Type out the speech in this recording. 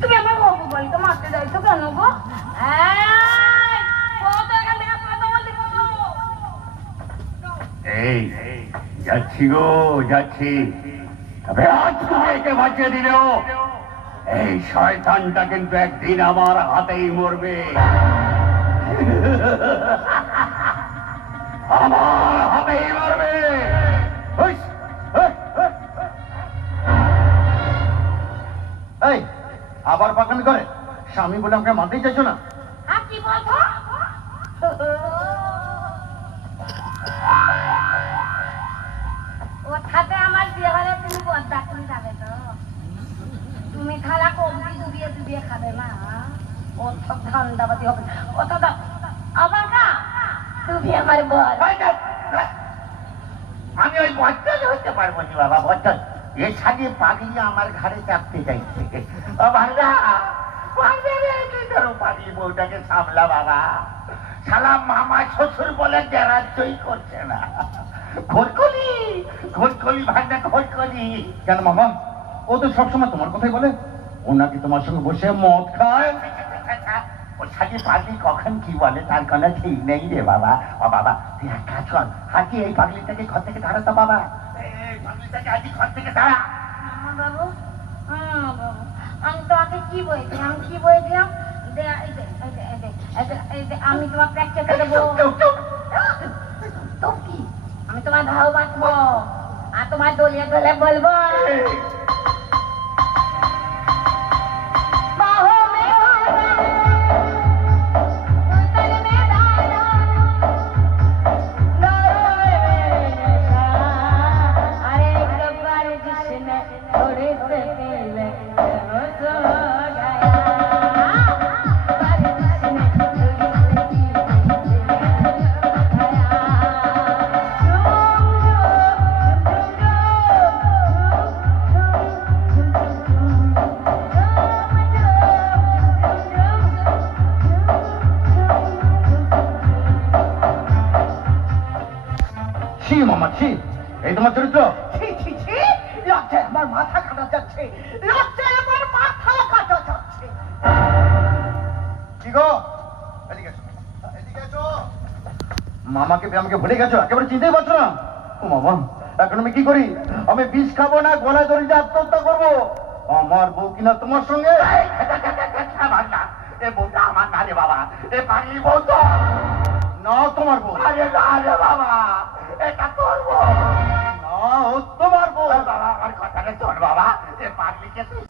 তুমি আমার বলতে মারতে যাইছো কেন গো? এই, যাচ্ছি গো যাচ্ছি। তবে আজ তুমি একে বাঁচিয়ে দিল। এই শয়তানটা কিন্তু একদিন আমার হাতেই মরবে। আমার আবার পাকামি করে? স্বামী বলে আমাকে মানতেই চাইছো না? আমার বিয়ে হলে তুমি বদা করে যাবে তো। তুমি খালা কমটি ডুবিয়ে ডুবিয়ে খাবে না ও ধান্দাবাদি হবে। ও আবার না তুমি আমার বল আমি ওই বচ্চন হতে পারব না বাবা বচ্চন এ সাথে আমার ঘাড়ে চাপতে পাগলি বউটাকে সামলা বাবা। শালা মামা শ্বশুর বলে গ্যারাজ্যই করছে না। কেন মামা, ও তো তোমার বলে। ও নাকি তোমার সঙ্গে বসে পাগলি কখন কি বলে তার কোনো ঠিক নেই রে বাবা। ও বাবা, তুই এক কাজ কর এই পাগলিটাকে ঘর থেকে তাড়া তো বাবা। বাবু আমি তোমাকে কি কি বই আমি তোমার চুপ। তো কি আমি তোমার ভাও বাঁচবো আর তোমার দলিয়া দলে বলব ছি মামা ছি। এই তোমার চরিত্র। ছি ছি ছি। লজ্জায় আমার মাথা কাটা যাচ্ছে। লজ্জায় আমার মাথা কাটা যাচ্ছে। কি গো? এদিকে এসো। এদিকে এসো। মামাকে আমাকে ভুলে গেছো? একেবারে চিনতেই পারছ না? ও মামা এখন আমি কি করি? আমি বিষ খাব না গলায় দড়ি দিয়ে আত্মহত্যা করব? আমার বউ কিনা তোমার সঙ্গে? এ বউটা আমার না রে বাবা। এ পাগলি বউ তো। না তোমার বউ। আরে না রে বাবা এটা তোর বউ। just